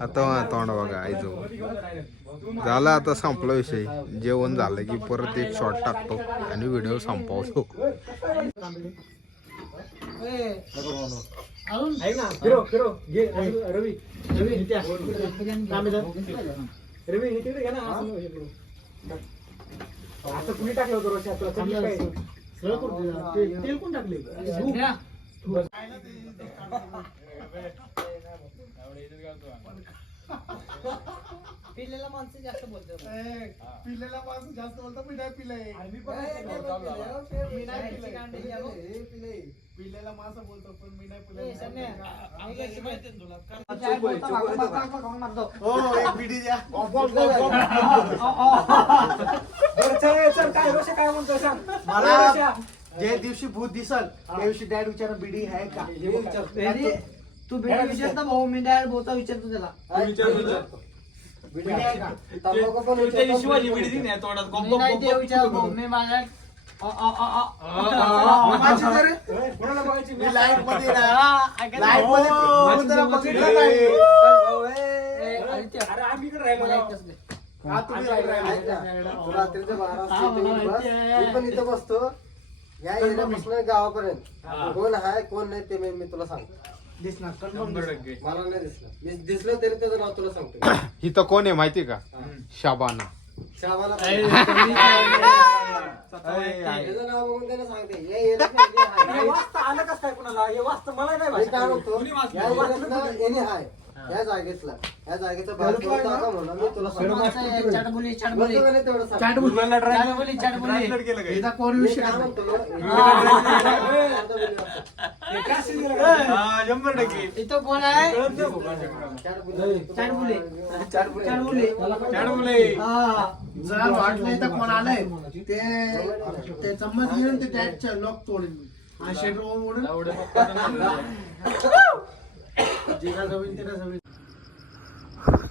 आता तोंड बघा आईजो झाला. आता संपला विषय. जेवण झालं की परत एक शॉट टाकतो आणि व्हिडिओ संपवतो. आता कुणी टाकलं होतं रोषा तुला तेल कोण टाकले पिलेला माणसं जास्त बोलतो पिलेला माणसं जास्त बोलतो मी नाही पिलंय पिलेला माणसं बोलतो पण मी नाही पिलंय एक बिडी द्या काय रोषा काय म्हणतो सांग मला. जे दिवशी भूत दिसल त्या दिवशी डॅड विचार बिडी आहे का तू बिडी विचारता भाऊ मी डॅड बोलता विचारतो त्याला शिवाजी बिडी दिली तोंडात मी माझ्या लाईफ मध्ये रात्रीचं 12 पण इथं बसतो या एरियापासून गावापर्यंत कोण आहे कोण नाही ते मी तुला सांगतो. दिसणार मला नाही दिसलं. दिसलं तरी त्याचं नाव तुला सांगतो. इथं कोण आहे माहिती का? शाबाना. शाबाला त्याचं नाव बघून त्याला सांगते या एरियात वाचता आलं कसं काय कुणाला हे वाचतं मला नाही काय म्हणतो या एरियातला एने आहे या जागेतला या जागेचा जागा म्हणून मी तुला कोण आहे जर वाटलंय तर कोण आलंय ते चम्मच घेऊन ते टॅटच्या लॉक तोडून हा शेड ओढून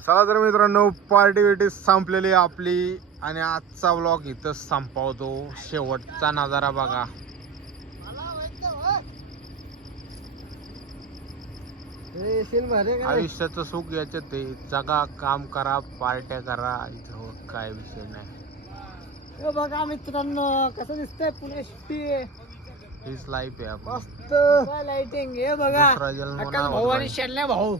चला तर मित्रांनो पार्टी बिटी संपलेली आपली आणि आजचा व्लॉग इथं संपवतो. शेवटचा नजारा बघा. आयुष्याचं सुख याच्यात आहे. जगा, काम करा, पार्ट्या करा, इथं काय विषय नाही. बघा मित्रांनो कसं दिसतंय पुणे सिटी. हीच लाईफ आहे. मस्त लाइटिंग हे बघा. भाऊ आणि शेडल्या भाऊ